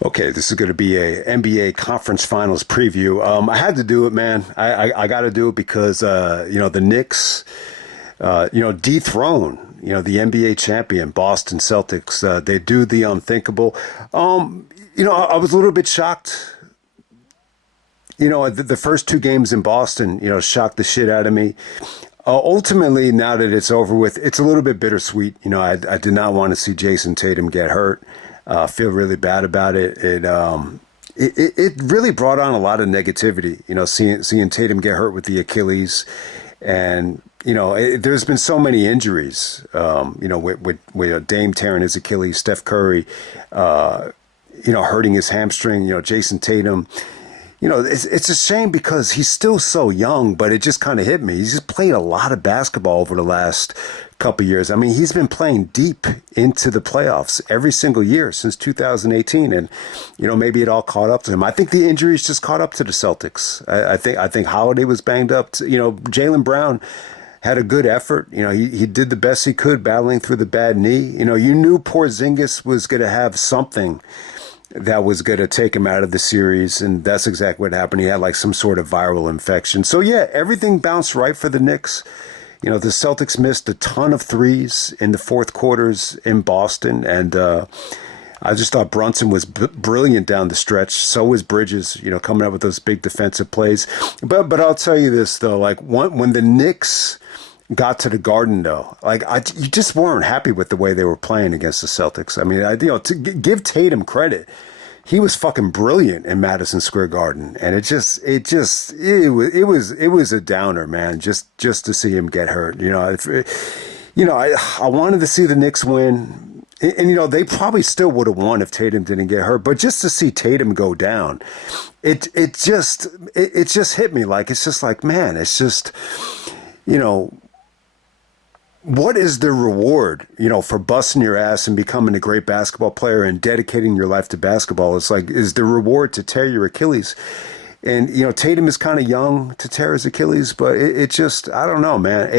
Okay, this is going to be a NBA conference finals preview. I had to do it, man. I got to do it because the Knicks, dethrone the NBA champion Boston Celtics. They do the unthinkable. I was a little bit shocked. The first two games in Boston, shocked the shit out of me. Ultimately, now that it's over with, it's a little bit bittersweet. I did not want to see Jason Tatum get hurt. Feel really bad about it. It really brought on a lot of negativity. Seeing Tatum get hurt with the Achilles, and there's been so many injuries. With Dame tearing his Achilles, Steph Curry, hurting his hamstring. Jason Tatum. It's a shame because he's still so young, but it just kind of hit me. He's just played a lot of basketball over the last couple of years. I mean, he's been playing deep into the playoffs every single year since 2018, and maybe it all caught up to him. I think the injuries just caught up to the Celtics. I think Holiday was banged up. Jaylen Brown had a good effort. He did the best he could battling through the bad knee. You knew Porzingis was going to have something that was going to take him out of the series, and that's exactly what happened. He had like some sort of viral infection. So yeah, everything bounced right for the Knicks. The Celtics missed a ton of threes in the fourth quarters in Boston, and I just thought Brunson was brilliant down the stretch. So was Bridges, coming up with those big defensive plays. But I'll tell you this though, like when the Knicks got to the Garden, though, you just weren't happy with the way they were playing against the Celtics. I mean, to give Tatum credit, he was fucking brilliant in Madison Square Garden, and it was a downer, man. Just to see him get hurt, I wanted to see the Knicks win, and they probably still would have won if Tatum didn't get hurt. But just to see Tatum go down, it just hit me like it's just like, man, it's just what is the reward, for busting your ass and becoming a great basketball player and dedicating your life to basketball? It's like, is the reward to tear your Achilles? And, Tatum is kind of young to tear his Achilles, but it just, I don't know, man.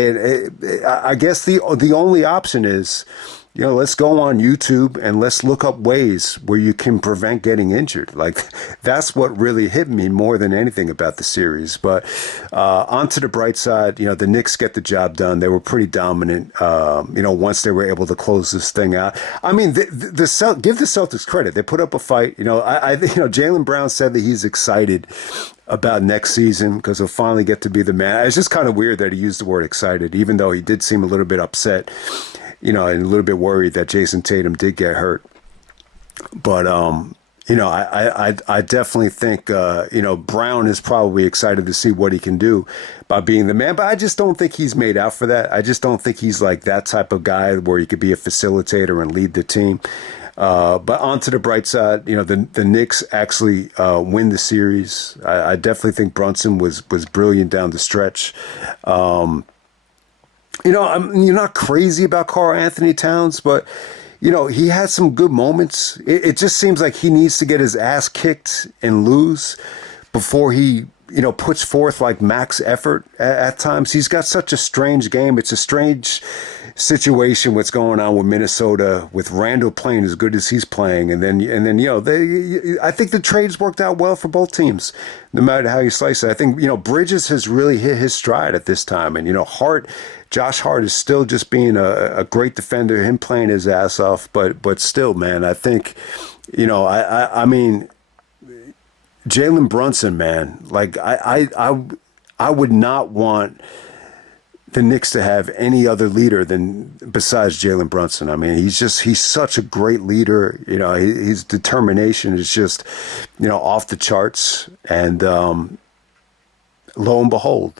I guess the only option is, let's go on YouTube and let's look up ways where you can prevent getting injured. Like, that's what really hit me more than anything about the series. But onto the bright side, the Knicks get the job done. They were pretty dominant, once they were able to close this thing out. I mean, give the Celtics credit. They put up a fight. Jaylen Brown said that he's excited about next season because he'll finally get to be the man. It's just kind of weird that he used the word excited, even though he did seem a little bit upset, and a little bit worried that Jason Tatum did get hurt. But, I definitely think, Brown is probably excited to see what he can do by being the man. But I just don't think he's made out for that. I just don't think he's like that type of guy where he could be a facilitator and lead the team. But onto the bright side, the Knicks actually win the series. I definitely think Brunson was brilliant down the stretch. You're not crazy about Karl Anthony Towns, but, he had some good moments. It just seems like he needs to get his ass kicked and lose before he, puts forth like max effort at times. He's got such a strange game. It's a strange situation what's going on with Minnesota, with Randall playing as good as he's playing, and then I think the trades worked out well for both teams, no matter how you slice it. I think Bridges has really hit his stride at this time, and Josh Hart is still just being a great defender, him playing his ass off, but still, man, I think I mean, Jalen Brunson, man, like I would not want the Knicks to have any other leader besides Jalen Brunson. I mean, he's such a great leader. His determination is just, off the charts. And lo and behold,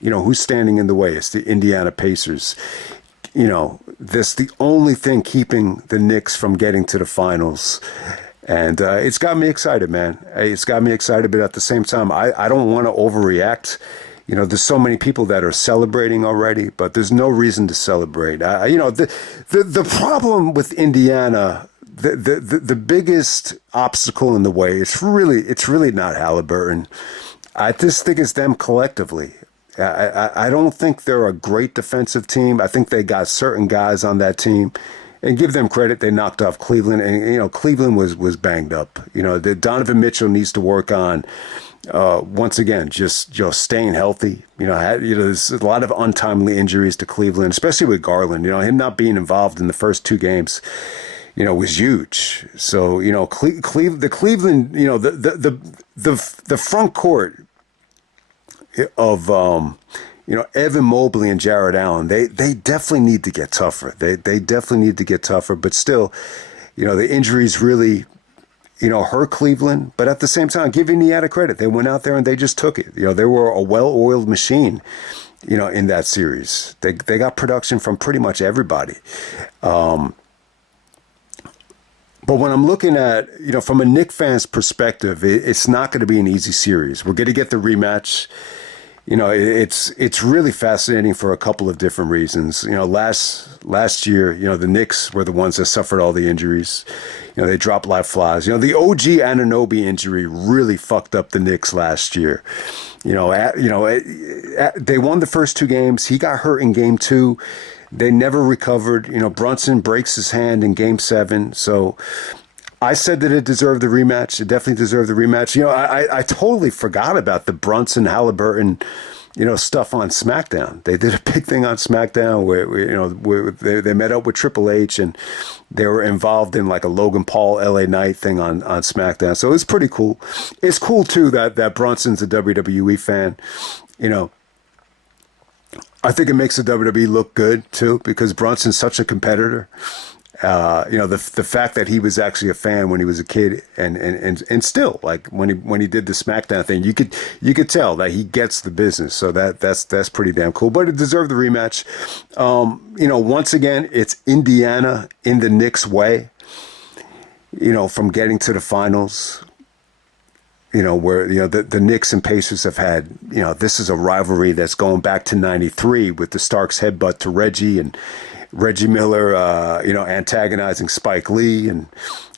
who's standing in the way? It's the Indiana Pacers. That's the only thing keeping the Knicks from getting to the finals. And it's got me excited, man. It's got me excited, but at the same time, I don't want to overreact. There's so many people that are celebrating already, but there's no reason to celebrate. The problem with Indiana, the biggest obstacle in the way, it's really not Halliburton. I just think it's them collectively. I don't think they're a great defensive team. I think they got certain guys on that team, and give them credit. They knocked off Cleveland, and Cleveland was banged up. The Donovan Mitchell needs to work on once again just staying healthy. There's a lot of untimely injuries to Cleveland, especially with Garland. Him not being involved in the first two games, was huge. So the Cleveland, the front court of Evan Mobley and Jared Allen, they definitely need to get tougher. They definitely need to get tougher. But still, the injuries really hurt Cleveland. But at the same time, give Indiana credit. They went out there and they just took it. They were a well-oiled machine. In that series, they got production from pretty much everybody. But when I'm looking at, from a Knicks fan's perspective, it's not going to be an easy series. We're going to get the rematch. It's really fascinating for a couple of different reasons. Last year, the Knicks were the ones that suffered all the injuries. They dropped like flies. The OG Anunoby injury really fucked up the Knicks last year. They won the first two games. He got hurt in game two. They never recovered. Brunson breaks his hand in game 7. So I said that it deserved the rematch. It definitely deserved the rematch. I totally forgot about the Brunson Halliburton, stuff on SmackDown. They did a big thing on SmackDown where they met up with Triple H and they were involved in like a Logan Paul LA Knight thing on SmackDown. So it's pretty cool. It's cool too that Brunson's a WWE fan. I think it makes the WWE look good too because Brunson's such a competitor. The fact that he was actually a fan when he was a kid and still like when he did the SmackDown thing, you could tell that he gets the business. So that's pretty damn cool. But it deserved the rematch. Once again, it's Indiana in the Knicks' way. From getting to the finals. Where, the Knicks and Pacers have had, this is a rivalry that's going back to 93 with the Starks headbutt to Reggie and Reggie Miller, antagonizing Spike Lee, and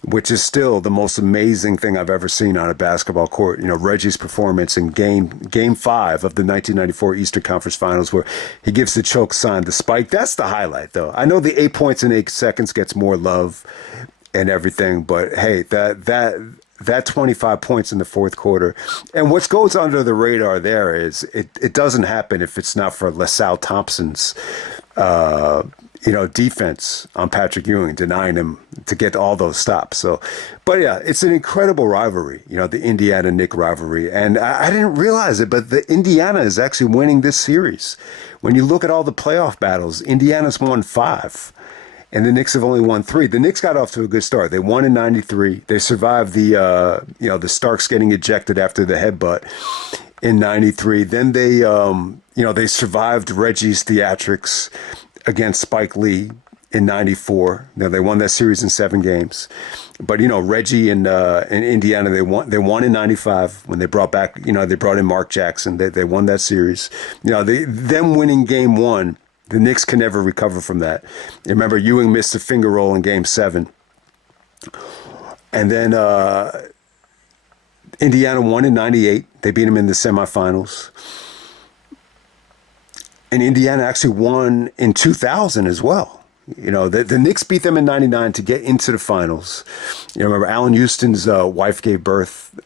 which is still the most amazing thing I've ever seen on a basketball court. Reggie's performance in game 5 of the 1994 Eastern Conference Finals where he gives the choke sign to Spike. That's the highlight, though. I know the 8 points in 8 seconds gets more love and everything, but hey, that 25 points in the fourth quarter. And what goes under the radar there is it doesn't happen if it's not for LaSalle Thompson's, defense on Patrick Ewing, denying him to get all those stops. So, but yeah, it's an incredible rivalry, the Indiana-Knicks rivalry. And I didn't realize it, but the Indiana is actually winning this series. When you look at all the playoff battles, Indiana's won 5. And the Knicks have only won 3. The Knicks got off to a good start. They won in 93. They survived the Starks getting ejected after the headbutt in 93. Then they survived Reggie's theatrics against Spike Lee in 94. They won that series in 7 games. But, Reggie and Indiana, they won in 95 when they brought back, they brought in Mark Jackson. They won that series. Them winning game 1. The Knicks can never recover from that. Remember, Ewing missed a finger roll in Game 7. And then Indiana won in 98. They beat them in the semifinals. And Indiana actually won in 2000 as well. The Knicks beat them in 99 to get into the finals. Remember, Allen Houston's wife gave birth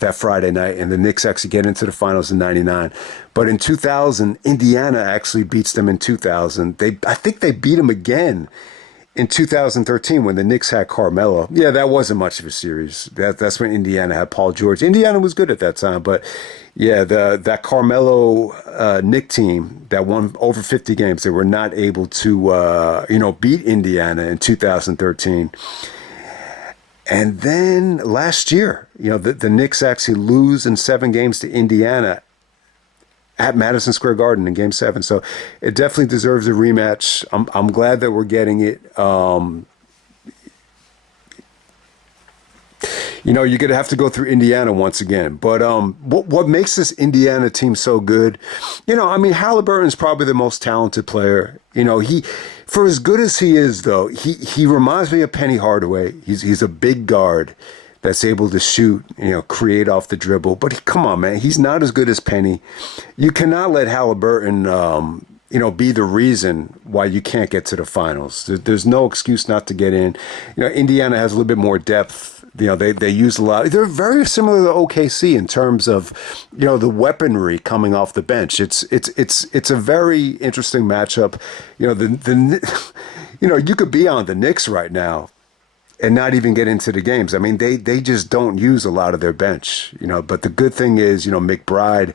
that Friday night, and the Knicks actually get into the finals in 99. But in 2000, Indiana actually beats them in 2000. I think they beat them again in 2013 when the Knicks had Carmelo. Yeah, that wasn't much of a series. That's when Indiana had Paul George. Indiana was good at that time, but yeah, that Carmelo Knicks team that won over 50 games, they were not able to beat Indiana in 2013. And then last year, the Knicks actually lose in 7 games to Indiana at Madison Square Garden in Game 7. So it definitely deserves a rematch. I'm glad that we're getting it. You're going to have to go through Indiana once again. But what makes this Indiana team so good? Halliburton's probably the most talented player. For as good as he is, though, he reminds me of Penny Hardaway. He's a big guard that's able to shoot, create off the dribble. But come on, man, he's not as good as Penny. You cannot let Halliburton, be the reason why you can't get to the finals. There's no excuse not to get in. Indiana has a little bit more depth. They use a lot. They're very similar to OKC in terms of, the weaponry coming off the bench. It's a very interesting matchup. You could be on the Knicks right now and not even get into the games. I mean, they just don't use a lot of their bench, but the good thing is, McBride,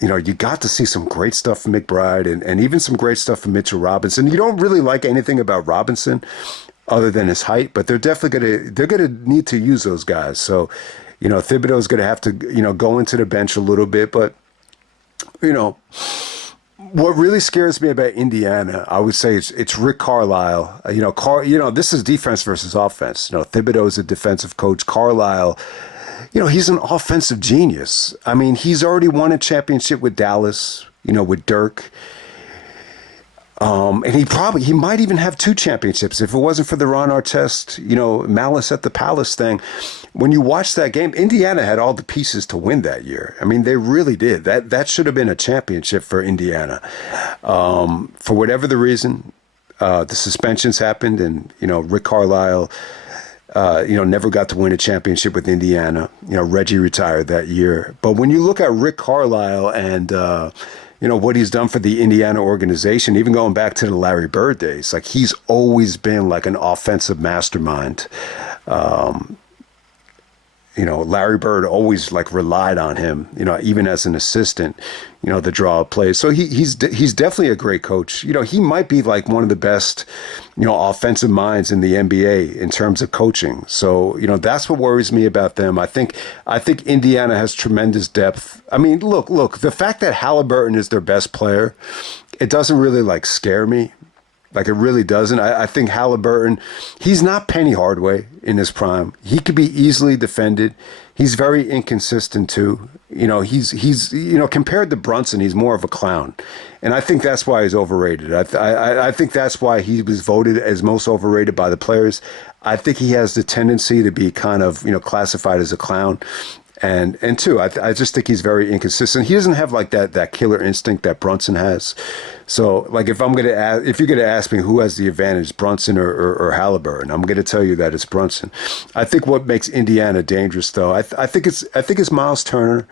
you got to see some great stuff from McBride and even some great stuff from Mitchell Robinson. You don't really like anything about Robinson other than his height, but they're definitely they're gonna need to use those guys. So, Thibodeau's gonna have to, go into the bench a little bit, but what really scares me about Indiana, I would say it's Rick Carlisle. This is defense versus offense. Thibodeau's a defensive coach. Carlisle, he's an offensive genius. I mean, he's already won a championship with Dallas, with Dirk. And he might even have two championships if it wasn't for the Ron Artest, malice at the palace thing. When you watch that game, Indiana had all the pieces to win that year. I mean, they really did. That should have been a championship for Indiana. For whatever the reason, the suspensions happened, and Rick Carlisle, never got to win a championship with Indiana. Reggie retired that year. But when you look at Rick Carlisle and what he's done for the Indiana organization, even going back to the Larry Bird days, like he's always been like an offensive mastermind. Larry Bird always like relied on him, even as an assistant, the draw of plays. So he's definitely a great coach. He might be like one of the best, offensive minds in the NBA in terms of coaching. So, that's what worries me about them. I think Indiana has tremendous depth. I mean, look, the fact that Halliburton is their best player, it doesn't really like scare me. Like, it really doesn't. I think Halliburton, he's not Penny Hardaway in his prime. He could be easily defended. He's very inconsistent, too. He's compared to Brunson, he's more of a clown. And I think that's why he's overrated. I think that's why he was voted as most overrated by the players. I think he has the tendency to be kind of, classified as a clown. And two, I just think he's very inconsistent. He doesn't have like that killer instinct that Brunson has. So, like, if you're gonna ask me who has the advantage, Brunson or Halliburton, I'm gonna tell you that it's Brunson. I think what makes Indiana dangerous, though, I think it's Miles Turner.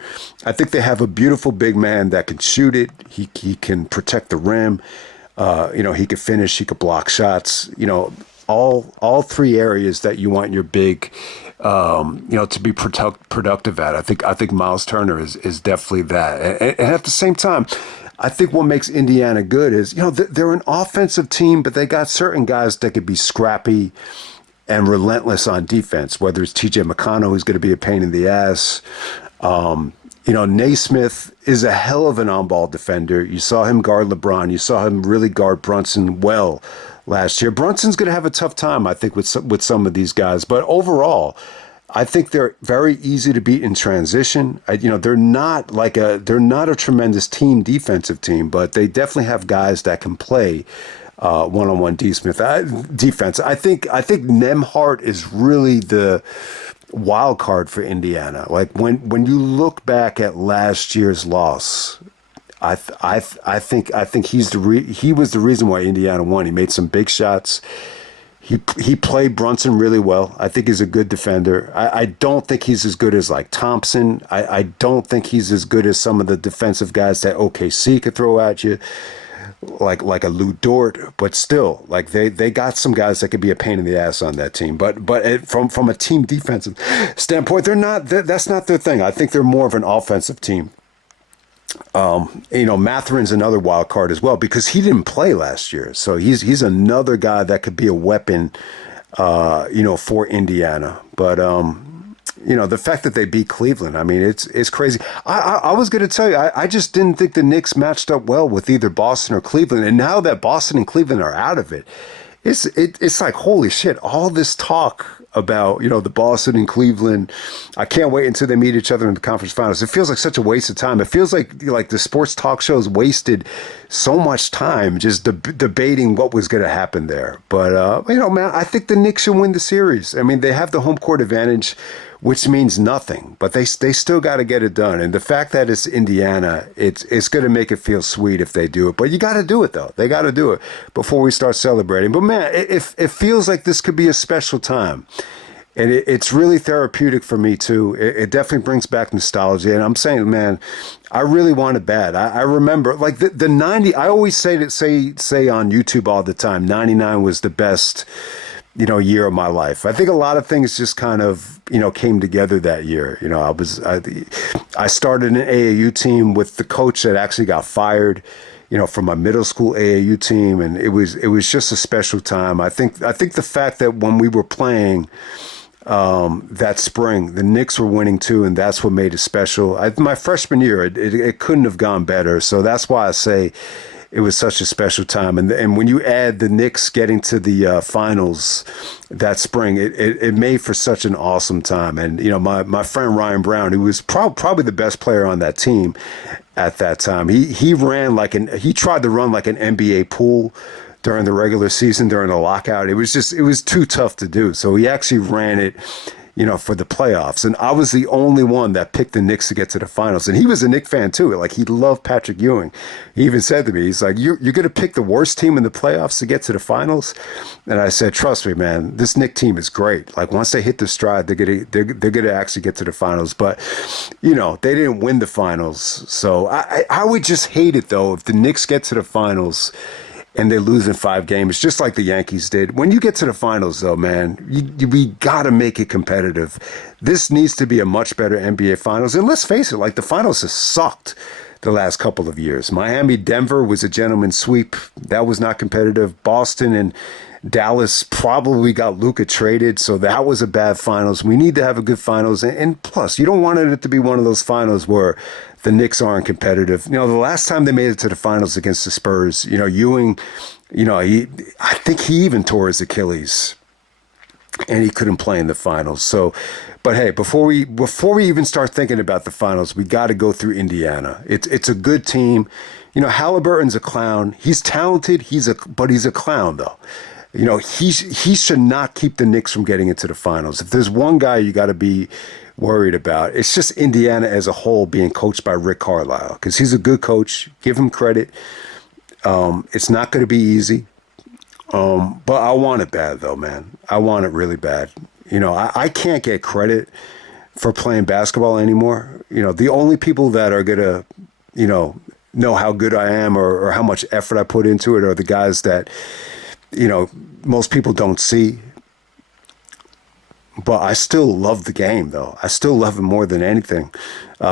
I think they have a beautiful big man that can shoot it. He can protect the rim. He could finish. He could block shots. All three areas that you want your big. To be productive at. I think Miles Turner is definitely that. And at the same time, I think what makes Indiana good is, they're an offensive team, but they got certain guys that could be scrappy and relentless on defense, whether it's TJ McConnell, who's going to be a pain in the ass. Naismith is a hell of an on-ball defender. You saw him guard LeBron. You saw him really guard Brunson well last year. Brunson's going to have a tough time, I think, with some of these guys. But overall, I think they're very easy to beat in transition. They're not a tremendous defensive team, but they definitely have guys that can play one-on-one defense. I think Nembhard is really the wild card for Indiana. Like when you look back at last year's loss, I think he was the reason why Indiana won. He made some big shots. He played Brunson really well. I think he's a good defender. I don't think he's as good as like Thompson. I don't think he's as good as some of the defensive guys that OKC could throw at you, like a Lou Dort. But still, like they got some guys that could be a pain in the ass on that team. But from a team defensive standpoint, that's not their thing. I think they're more of an offensive team. Matherin's another wild card as well because he didn't play last year. So he's another guy that could be a weapon, for Indiana. But, the fact that they beat Cleveland, I mean, it's crazy. I was going to tell you, I just didn't think the Knicks matched up well with either Boston or Cleveland. And now that Boston and Cleveland are out of it, it's like, holy shit, all this talk about, the Boston and Cleveland. I can't wait until they meet each other in the conference finals. It feels like such a waste of time. It feels like the sports talk shows wasted so much time just debating what was going to happen there. But, man, I think the Knicks should win the series. I mean, they have the home court advantage which means nothing. But they still got to get it done. And the fact that it's Indiana, it's going to make it feel sweet if they do it. But you got to do it, though. They got to do it before we start celebrating. But, man, it feels like this could be a special time. And it's really therapeutic for me, too. It definitely brings back nostalgia. And I'm saying, man, I really want it bad. I remember, like, the 90, I always say on YouTube all the time, 99 was the best, year of my life. I think a lot of things just kind of, came together that year. I started an AAU team with the coach that actually got fired, from my middle school AAU team. And it was just a special time. I think the fact that when we were playing, that spring, the Knicks were winning too, and that's what made it special. My freshman year, it couldn't have gone better. So that's why I say it was such a special time. And when you add the Knicks getting to the finals that spring, it made for such an awesome time. And my friend Ryan Brown, who was probably the best player on that team at that time, he tried to run like an NBA pool during the regular season, during the lockout. It was too tough to do. So he actually ran it, for the playoffs. And I was the only one that picked the Knicks to get to the finals. And he was a Knicks fan too. Like, he loved Patrick Ewing. He even said to me, he's like, you're going to pick the worst team in the playoffs to get to the finals? And I said, trust me, man, this Knicks team is great. Like, once they hit the stride, they're going to actually get to the finals. But, they didn't win the finals. So I would just hate it, though, if the Knicks get to the finals and they lose in 5 games, just like the Yankees did. When you get to the finals, though, man, we got to make it competitive. This needs to be a much better NBA Finals. And let's face it, like, the finals have sucked the last couple of years. Miami-Denver was a gentleman's sweep. That was not competitive. Boston and Dallas probably got Luka traded, so that was a bad finals. We need to have a good finals. And plus, you don't want it to be one of those finals where the Knicks aren't competitive. The last time they made it to the finals against the Spurs, Ewing, I think he even tore his Achilles and he couldn't play in the finals. So, but hey, before we even start thinking about the finals, we got to go through Indiana. It's a good team. Halliburton's a clown. He's talented. But he's a clown, though. He should not keep the Knicks from getting into the finals. If there's one guy you got to be worried about, it's just Indiana as a whole being coached by Rick Carlisle, because he's a good coach. Give him credit. It's not going to be easy. But I want it bad, though, man. I want it really bad. I can't get credit for playing basketball anymore. The only people that are going to, know how good I am or how much effort I put into it are the guys that, most people don't see. But I still love the game, though. I still love it more than anything.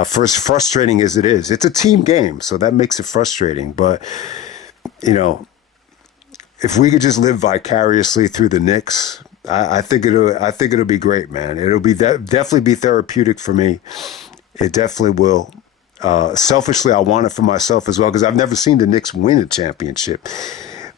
For as frustrating as it is, it's a team game, so that makes it frustrating. But, if we could just live vicariously through the Knicks, I think it'll be great, man. It'll be definitely be therapeutic for me. It definitely will. Selfishly, I want it for myself as well, because I've never seen the Knicks win a championship.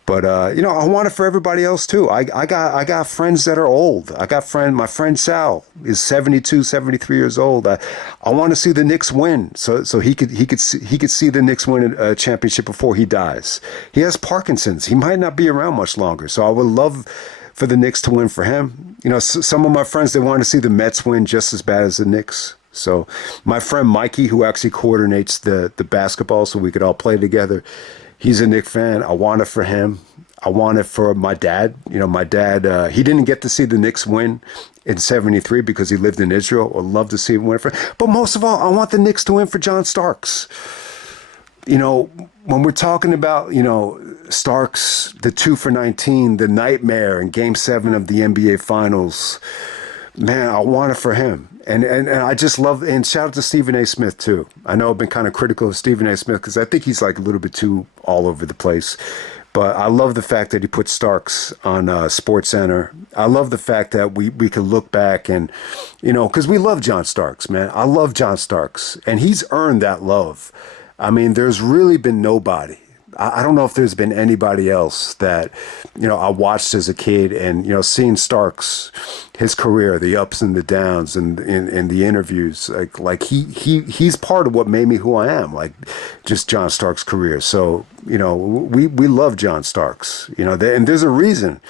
But, I want it for everybody else, too. I got friends that are old. My friend Sal is 72, 73 years old. I want to see the Knicks win so he could see the Knicks win a championship before he dies. He has Parkinson's. He might not be around much longer. So I would love for the Knicks to win for him. Some of my friends, they want to see the Mets win just as bad as the Knicks. So my friend Mikey, who actually coordinates the basketball so we could all play together, he's a Knicks fan. I want it for him. I want it for my dad. My dad, he didn't get to see the Knicks win in 73 because he lived in Israel. I'd love to see him win for him. But most of all, I want the Knicks to win for John Starks. When we're talking about, Starks, the 2 for 19, the nightmare in Game 7 of the NBA Finals, man, I want it for him. And I just love, and shout out to Stephen A. Smith, too. I know I've been kind of critical of Stephen A. Smith because I think he's like a little bit too all over the place. But I love the fact that he put Starks on SportsCenter. I love the fact that we could look back and, because we love John Starks, man. I love John Starks, and he's earned that love. I mean, there's really been nobody. I don't know if there's been anybody else that, I watched as a kid and, seeing Starks, his career, the ups and the downs and the interviews, like he's part of what made me who I am, like just John Starks' career. So, we love John Starks, and there's a reason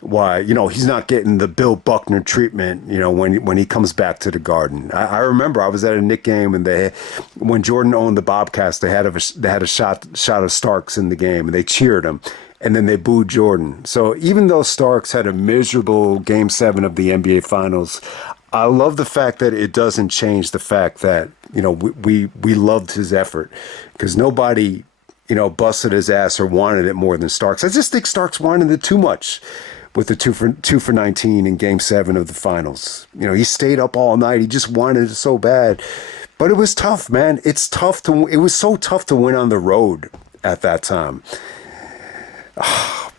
why, he's not getting the Bill Buckner treatment, when he comes back to the Garden. I remember I was at a Knicks game, and when Jordan owned the Bobcats, they had a shot of Starks in the game, and they cheered him, and then they booed Jordan. So even though Starks had a miserable Game 7 of the NBA Finals, I love the fact that it doesn't change the fact that, we loved his effort, because nobody, busted his ass or wanted it more than Starks. I just think Starks wanted it too much with the 2 for 19 in Game 7 of the Finals. He stayed up all night. He just wanted it so bad. But it was tough, man. It was so tough to win on the road at that time. But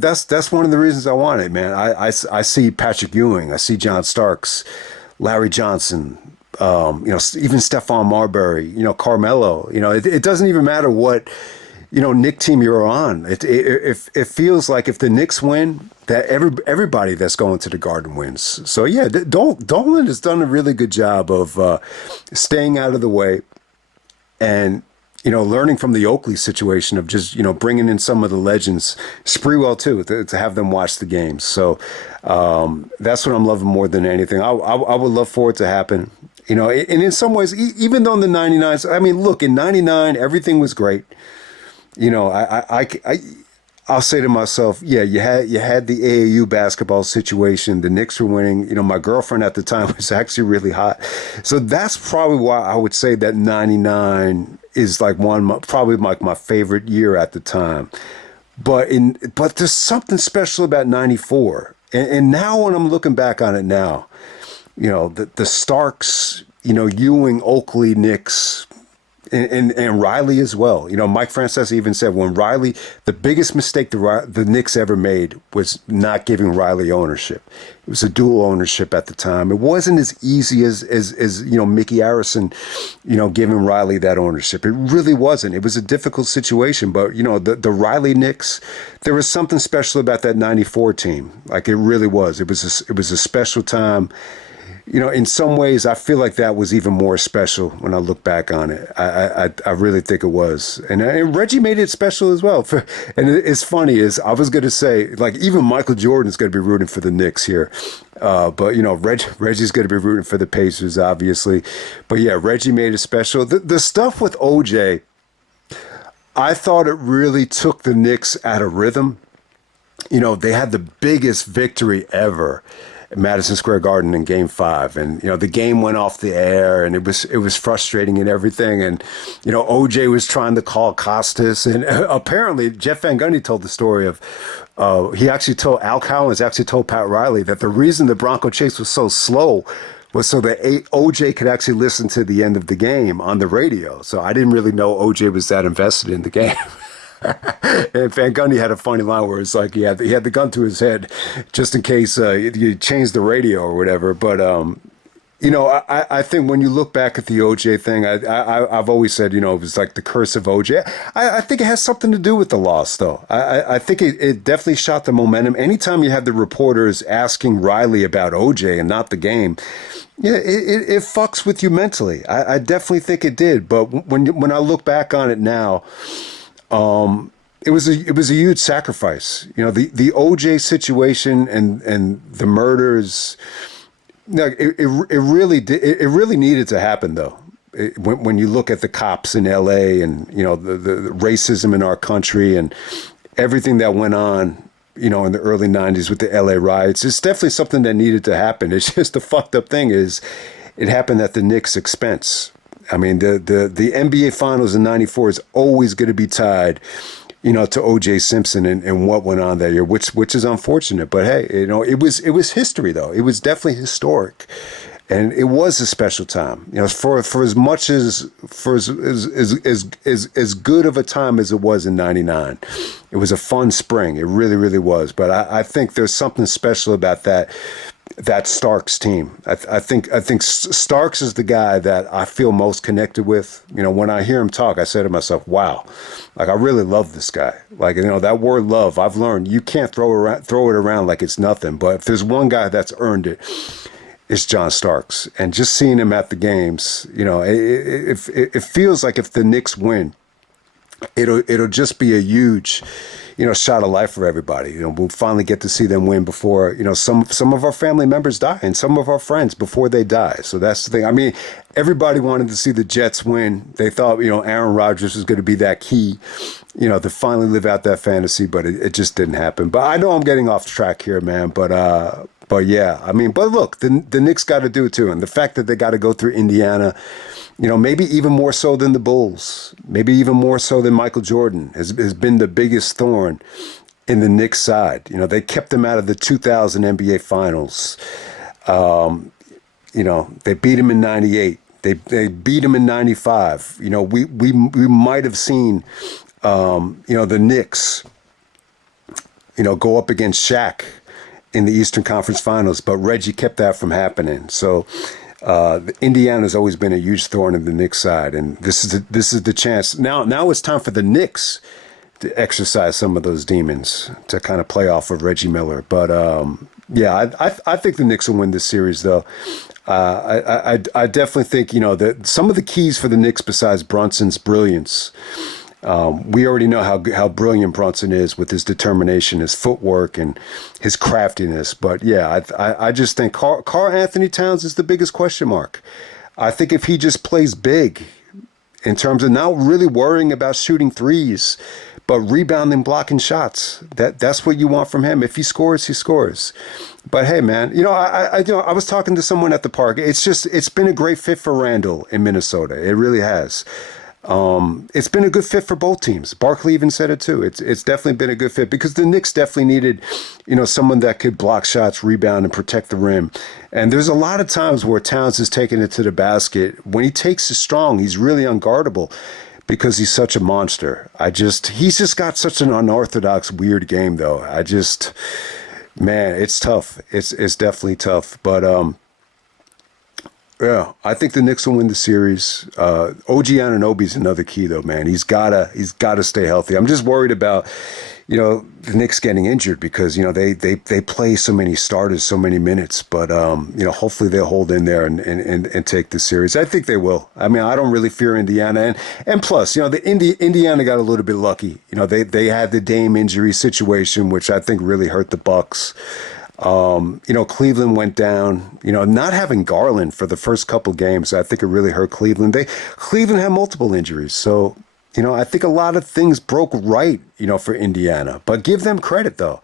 that's one of the reasons I want it, man. I see Patrick Ewing, I see John Starks, Larry Johnson, even Stephon Marbury, Carmelo. It doesn't even matter what Knick team you're on. It feels like if the Knicks win, that everybody that's going to the Garden wins. So yeah, Dolan has done a really good job of staying out of the way and learning from the Oakley situation of just, bringing in some of the legends, Sprewell too, to have them watch the games. So that's what I'm loving more than anything. I would love for it to happen, and in some ways, even though in the 99s, I mean, look, in 99, everything was great. I'll say to myself, yeah, you had the AAU basketball situation. The Knicks were winning. My girlfriend at the time was actually really hot. So that's probably why I would say that 99 is probably my favorite year at the time. But there's something special about 94. And now when I'm looking back on it now, the Starks, Ewing, Oakley, Knicks, and Riley as well. Mike Francesa even said when Riley, the biggest mistake the Knicks ever made was not giving Riley ownership. It was a dual ownership at the time. It wasn't as easy as Mickey Arison, giving Riley that ownership. It really wasn't. It was a difficult situation. But the Riley Knicks, there was something special about that 94 team. Like it really was. It was a special time. In some ways, I feel like that was even more special when I look back on it. I really think it was. And Reggie made it special as well. And it's funny, is I was going to say, even Michael Jordan's going to be rooting for the Knicks here. But, Reggie's going to be rooting for the Pacers, obviously. But, yeah, Reggie made it special. The stuff with OJ, I thought it really took the Knicks out of rhythm. They had the biggest victory ever at Madison Square Garden in Game 5, and the game went off the air, and it was frustrating and everything. And OJ was trying to call Costas, and apparently Jeff Van Gundy told the story of he actually told Al Collins actually told Pat Riley that the reason the Bronco chase was so slow was so that OJ could actually listen to the end of the game on the radio. So I didn't really know OJ was that invested in the game. And Van Gundy had a funny line where it's like he had the gun to his head just in case you changed the radio or whatever. But I think when you look back at the OJ thing, I've always said, it was like the curse of OJ. I think it has something to do with the loss, though. I think it definitely shot the momentum. Anytime you have the reporters asking Riley about OJ and not the game, yeah, it fucks with you mentally. I definitely think it did. But when I look back on it now, it was a huge sacrifice. The OJ situation and the murders. It really did. It really needed to happen, though. When you look at the cops in L.A. and the racism in our country and everything that went on, in the early 90s with the L.A. riots, it's definitely something that needed to happen. It's just the fucked up thing is it happened at the Knicks' expense. I mean, the NBA Finals in '94 is always going to be tied, to O.J. Simpson and what went on that year, which is unfortunate. But hey, it was history, though. It was definitely historic, and it was a special time. For as much as good of a time as it was in '99, it was a fun spring. It really, really was. But I think there's something special about that Starks team. I think Starks is the guy that I feel most connected with. When I hear him talk, I say to myself, wow, I really love this guy. That word love, I've learned you can't throw it around like it's nothing. But if there's one guy that's earned it, it's John Starks. And just seeing him at the games, it feels like if the Knicks win, it'll just be a huge, shot of life for everybody. We'll finally get to see them win before, some of our family members die and some of our friends before they die. So that's the thing. I mean, everybody wanted to see the Jets win. They thought, Aaron Rodgers was going to be that key, to finally live out that fantasy, but it just didn't happen. But I know I'm getting off track here, man. But yeah, I mean, but look, the Knicks got to do it too. And the fact that they got to go through Indiana, maybe even more so than the Bulls, maybe even more so than Michael Jordan has been the biggest thorn in the Knicks side. They kept them out of the 2000 NBA Finals. They beat him in 98. They beat him in 95. We might have seen, the Knicks, go up against Shaq in the Eastern Conference Finals, but Reggie kept that from happening. So Indiana's always been a huge thorn in the Knicks side, and this is the chance. Now it's time for the Knicks to exercise some of those demons to kind of play off of Reggie Miller. But yeah, I think the Knicks will win this series, though. I definitely think that some of the keys for the Knicks besides Brunson's brilliance. We already know how brilliant Brunson is with his determination, his footwork, and his craftiness. But yeah, I just think Karl Anthony Towns is the biggest question mark. I think if he just plays big in terms of not really worrying about shooting threes, but rebounding, blocking shots, that's what you want from him. If he scores, he scores. But hey, man, I was talking to someone at the park. It's been a great fit for Randall in Minnesota. It really has. It's been a good fit for both teams. Barkley even said it too. It's definitely been a good fit because the Knicks definitely needed, someone that could block shots, rebound, and protect the rim. And there's a lot of times where Towns has taken it to the basket. When he takes it strong, he's really unguardable because he's such a monster. He's just got such an unorthodox, weird game though. Man, it's tough. It's definitely tough. But yeah, I think the Knicks will win the series. OG Anunoby's another key, though, man. He's gotta stay healthy. I'm just worried about, the Knicks getting injured because they play so many starters, so many minutes. But hopefully they'll hold in there and take the series. I think they will. I mean, I don't really fear Indiana, and plus, Indiana got a little bit lucky. They had the Dame injury situation, which I think really hurt the Bucks. Cleveland went down, not having Garland for the first couple games. I think it really hurt Cleveland. Cleveland had multiple injuries. So, I think a lot of things broke right, for Indiana, but give them credit though.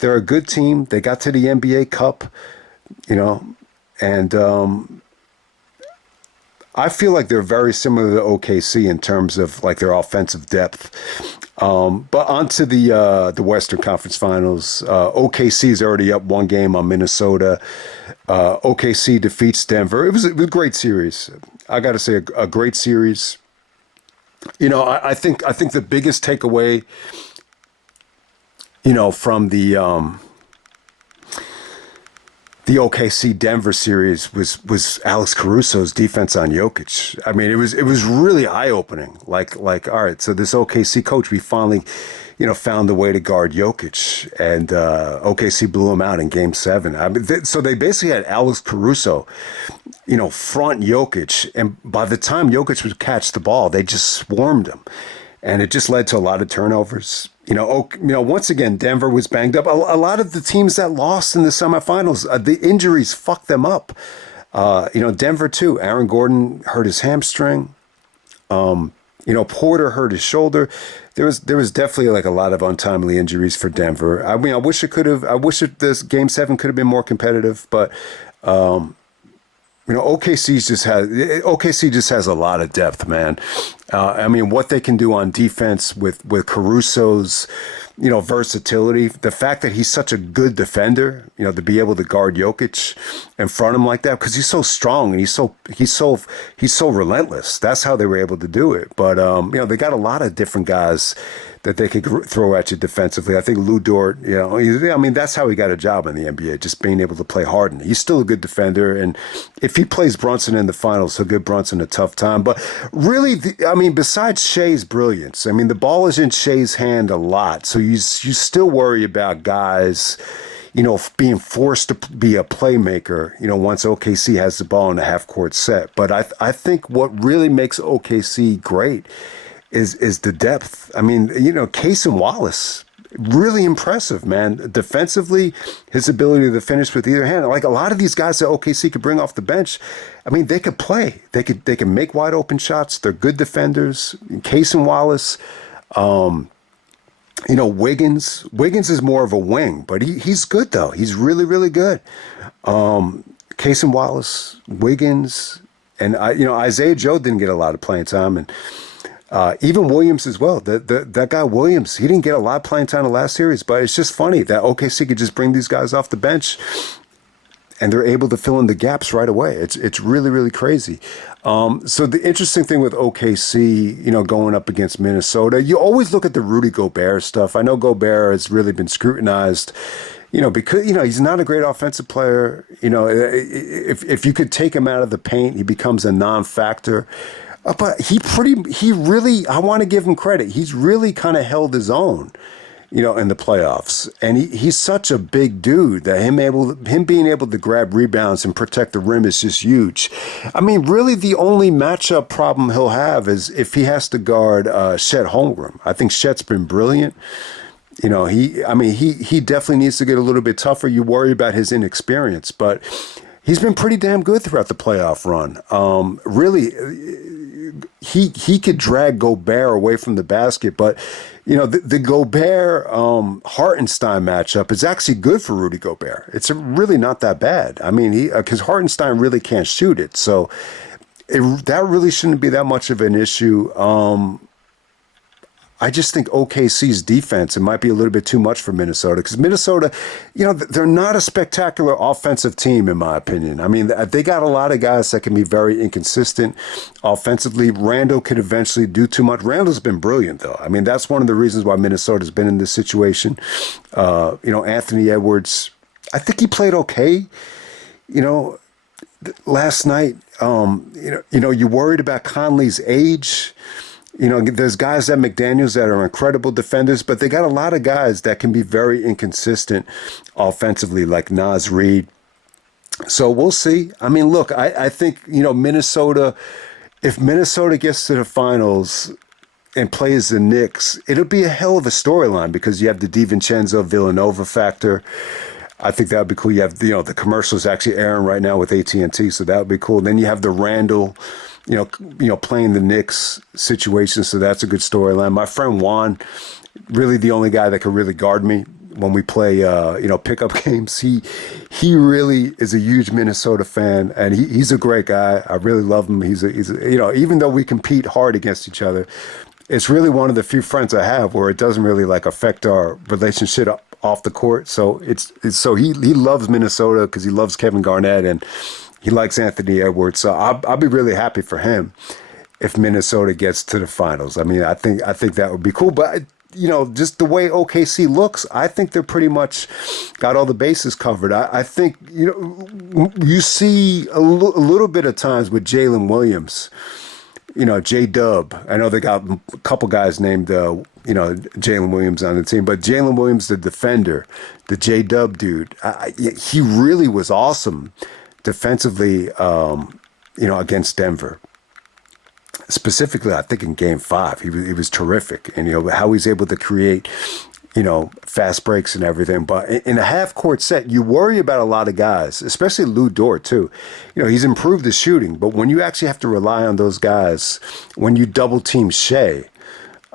They're a good team. They got to the NBA Cup, and, I feel like they're very similar to OKC in terms of like their offensive depth. But onto the Western Conference Finals. OKC is already up one game on Minnesota. OKC defeats Denver. It was a great series. I got to say, a great series. I think the biggest takeaway, from the OKC Denver series was Alex Caruso's defense on Jokic. I mean, it was really eye opening. Like, all right, so this OKC coach, we finally, found a way to guard Jokic, and OKC blew him out in Game 7. I mean, so they basically had Alex Caruso, front Jokic, and by the time Jokic would catch the ball, they just swarmed him, and it just led to a lot of turnovers. Once again, Denver was banged up. A lot of the teams that lost in the semifinals, the injuries fucked them up. Denver too. Aaron Gordon hurt his hamstring. Porter hurt his shoulder. There was definitely like a lot of untimely injuries for Denver. I mean, I wish this Game 7 could have been more competitive, but OKC just has a lot of depth, man. I mean, what they can do on defense with Caruso's, versatility, the fact that he's such a good defender, to be able to guard Jokic and front him like that because he's so strong and he's so relentless. That's how they were able to do it. But they got a lot of different guys that they could throw at you defensively. I think Lou Dort, that's how he got a job in the NBA, just being able to play hard. And he's still a good defender. And if he plays Brunson in the finals, he'll give Brunson a tough time. But really, besides Shea's brilliance, the ball is in Shea's hand a lot. So you still worry about guys, being forced to be a playmaker, once OKC has the ball in a half-court set. But I think what really makes OKC great is the depth. I mean, Case and Wallace, really impressive, man. Defensively, his ability to finish with either hand. Like a lot of these guys that OKC could bring off the bench, I mean, they could play. They can make wide open shots. They're good defenders. Case and Wallace, Wiggins. Wiggins is more of a wing, but he's good though. He's really, really good. Case and Wallace, Wiggins, and Isaiah Joe didn't get a lot of playing time, and even Williams as well. That guy Williams, he didn't get a lot of playing time in the last series, but it's just funny that OKC could just bring these guys off the bench and they're able to fill in the gaps right away. It's really, really crazy. So the interesting thing with OKC, going up against Minnesota, you always look at the Rudy Gobert stuff. I know Gobert has really been scrutinized, because, he's not a great offensive player. If you could take him out of the paint, he becomes a non-factor. But he really, I want to give him credit. He's really kind of held his own, in the playoffs. And he's such a big dude that him being able to grab rebounds and protect the rim is just huge. I mean, really the only matchup problem he'll have is if he has to guard Chet Holmgren. I think Chet's been brilliant. He definitely needs to get a little bit tougher. You worry about his inexperience, but he's been pretty damn good throughout the playoff run. Really, he could drag Gobert away from the basket, but the Gobert Hartenstein matchup is actually good for Rudy Gobert. It's really not that bad. I mean, because Hartenstein really can't shoot it, so that really shouldn't be that much of an issue. I just think OKC's defense, it might be a little bit too much for Minnesota because Minnesota, they're not a spectacular offensive team, in my opinion. I mean, they got a lot of guys that can be very inconsistent offensively. Randall could eventually do too much. Randall's been brilliant, though. I mean, that's one of the reasons why Minnesota's been in this situation. Anthony Edwards, I think he played okay, last night. You worried about Conley's age. There's guys at McDaniels that are incredible defenders, but they got a lot of guys that can be very inconsistent offensively, like Naz Reid. So we'll see. I mean, look, I think, Minnesota, if Minnesota gets to the finals and plays the Knicks, it'll be a hell of a storyline because you have the DiVincenzo Villanova factor. I think that would be cool. You have, the commercials actually airing right now with AT&T, so that would be cool. Then you have the Randall, playing the Knicks situation, so that's a good storyline. My friend Juan, really the only guy that could really guard me when we play, pickup games. He really is a huge Minnesota fan, and he's a great guy. I really love him. He's even though we compete hard against each other, it's really one of the few friends I have where it doesn't really affect our relationship off the court. So so he loves Minnesota because he loves Kevin Garnett and he likes Anthony Edwards. So I'll be really happy for him if Minnesota gets to the finals. I mean, I think that would be cool. But just the way OKC looks, I think they're pretty much got all the bases covered. I think you see a little bit of times with Jalen Williams. J-Dub. I know they got a couple guys named, Jalen Williams on the team, but Jalen Williams, the defender, the J-Dub dude, he really was awesome defensively, against Denver. Specifically, I think in Game 5, he was terrific. And, how he's able to create, fast breaks and everything. But in a half-court set, you worry about a lot of guys, especially Lou Dort, too. He's improved his shooting, but when you actually have to rely on those guys, when you double-team Shea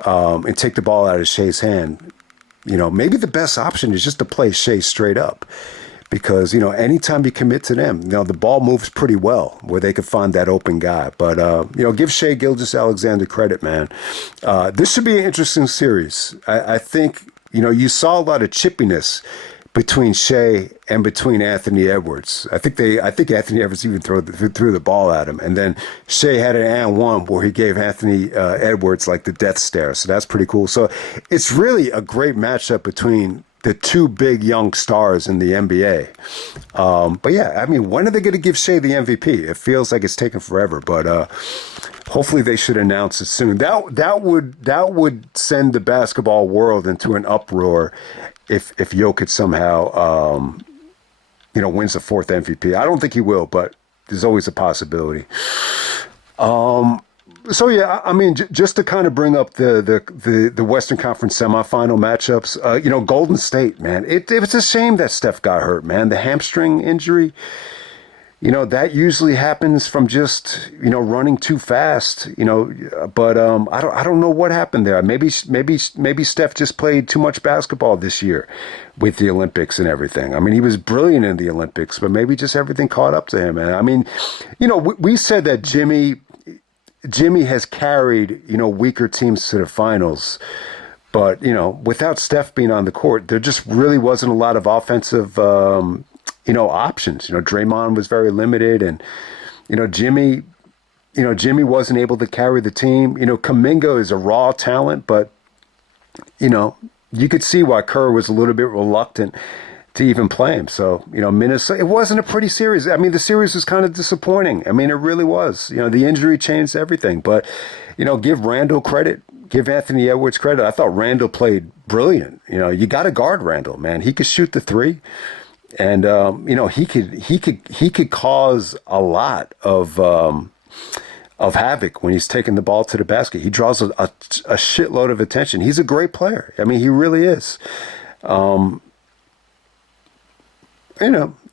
and take the ball out of Shea's hand, maybe the best option is just to play Shea straight up. Because, anytime you commit to them, the ball moves pretty well where they could find that open guy. But, give Shea Gilgeous-Alexander credit, man. This should be an interesting series. I think, you saw a lot of chippiness between Shea and between Anthony Edwards. I think Anthony Edwards even threw the ball at him. And then Shea had an and one where he gave Anthony Edwards the death stare. So that's pretty cool. So it's really a great matchup between the two big young stars in the NBA. But yeah, I mean, when are they going to give Shea the MVP? It feels like it's taken forever, but hopefully they should announce it soon. That would send the basketball world into an uproar if Jokic somehow wins the fourth MVP. I don't think he will, but there's always a possibility. So yeah, I mean, just to kind of bring up the Western Conference semifinal matchups, Golden State, man, it was a shame that Steph got hurt, man. The hamstring injury, that usually happens from just running too fast, But I don't know what happened there. Maybe Steph just played too much basketball this year with the Olympics and everything. I mean, he was brilliant in the Olympics, but maybe just everything caught up to him. And I mean, we said that Jimmy has carried, weaker teams to the finals. But, without Steph being on the court, there just really wasn't a lot of offensive, options. Draymond was very limited and, Jimmy, Jimmy wasn't able to carry the team. Kuminga is a raw talent, but, you could see why Kerr was a little bit reluctant to even play him. So, Minnesota, it wasn't a pretty series. I mean, the series was kind of disappointing. I mean, it really was. The injury changed everything. But, give Randall credit. Give Anthony Edwards credit. I thought Randall played brilliant. You got to guard Randall, man. He could shoot the three. And, he could cause a lot of havoc when he's taking the ball to the basket. He draws a shitload of attention. He's a great player. I mean, he really is. And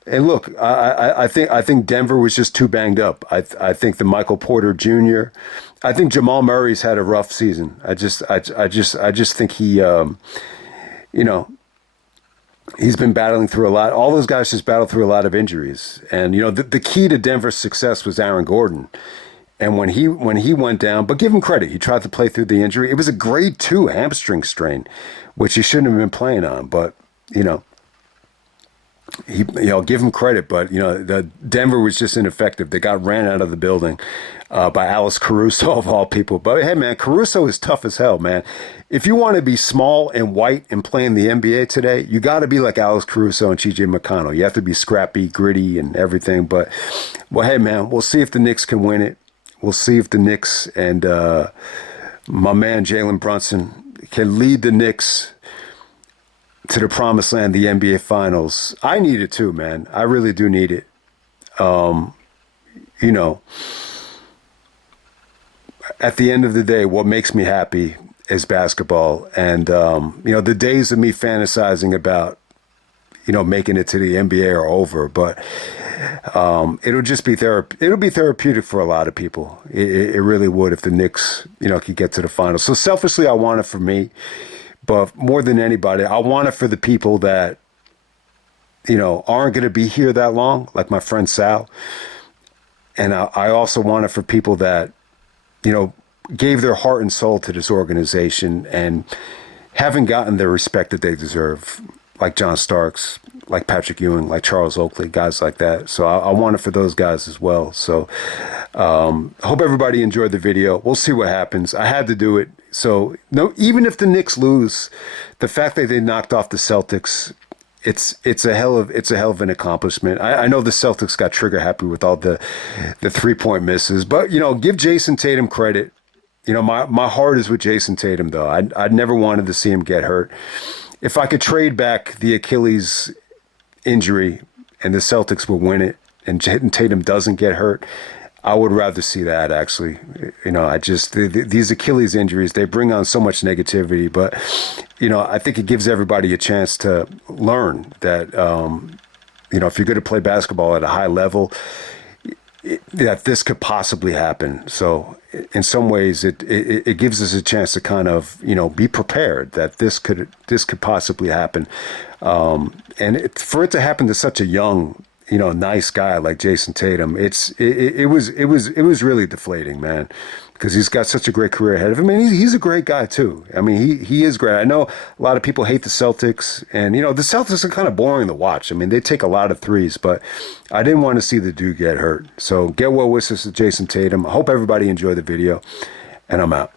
look, I think Denver was just too banged up. I think the Michael Porter Jr. I think Jamal Murray's had a rough season. I just think he, he's been battling through a lot. All those guys just battled through a lot of injuries. And the key to Denver's success was Aaron Gordon. And when he went down, but give him credit, he tried to play through the injury. It was a grade 2 hamstring strain, which he shouldn't have been playing on. But give him credit, but the Denver was just ineffective. They got ran out of the building by Alex Caruso of all people. But hey, man, Caruso is tough as hell, man. If you want to be small and white and play in the NBA today, you got to be like Alex Caruso and TJ McConnell. You have to be scrappy, gritty, and everything. But well, hey, man, we'll see if the Knicks can win it. We'll see if the Knicks and my man Jalen Brunson can lead the Knicks to the promised land, the NBA Finals. I need it too, man. I really do need it. At the end of the day, what makes me happy is basketball. And, the days of me fantasizing about, making it to the NBA are over. But it'll just be it'll be therapeutic for a lot of people. It really would if the Knicks, could get to the finals. So selfishly, I want it for me. But more than anybody, I want it for the people that, aren't going to be here that long, like my friend Sal. And I also want it for people that, gave their heart and soul to this organization and haven't gotten the respect that they deserve, like John Starks, like Patrick Ewing, like Charles Oakley, guys like that. So I want it for those guys as well. So I hope everybody enjoyed the video. We'll see what happens. I had to do it. So no, even if the Knicks lose, the fact that they knocked off the Celtics, it's a hell of an accomplishment. I know the Celtics got trigger happy with all the 3-point misses, but give Jason Tatum credit. My heart is with Jason Tatum though. I'd never wanted to see him get hurt. If I could trade back the Achilles injury and the Celtics will win it and Tatum doesn't get hurt, I would rather see that, actually. These Achilles injuries, they bring on so much negativity, but, I think it gives everybody a chance to learn that, if you're going to play basketball at a high level, that this could possibly happen. So in some ways, it gives us a chance to kind of, be prepared that this could possibly happen. And for it to happen to such a young, nice guy like Jason Tatum, it was really deflating, man, because he's got such a great career ahead of him. And he's a great guy too. I mean, he is great. I know a lot of people hate the Celtics, and the Celtics are kind of boring to watch. I mean, they take a lot of threes, but I didn't want to see the dude get hurt. So get well wishes to Jason Tatum. I hope everybody enjoyed the video, and I'm out.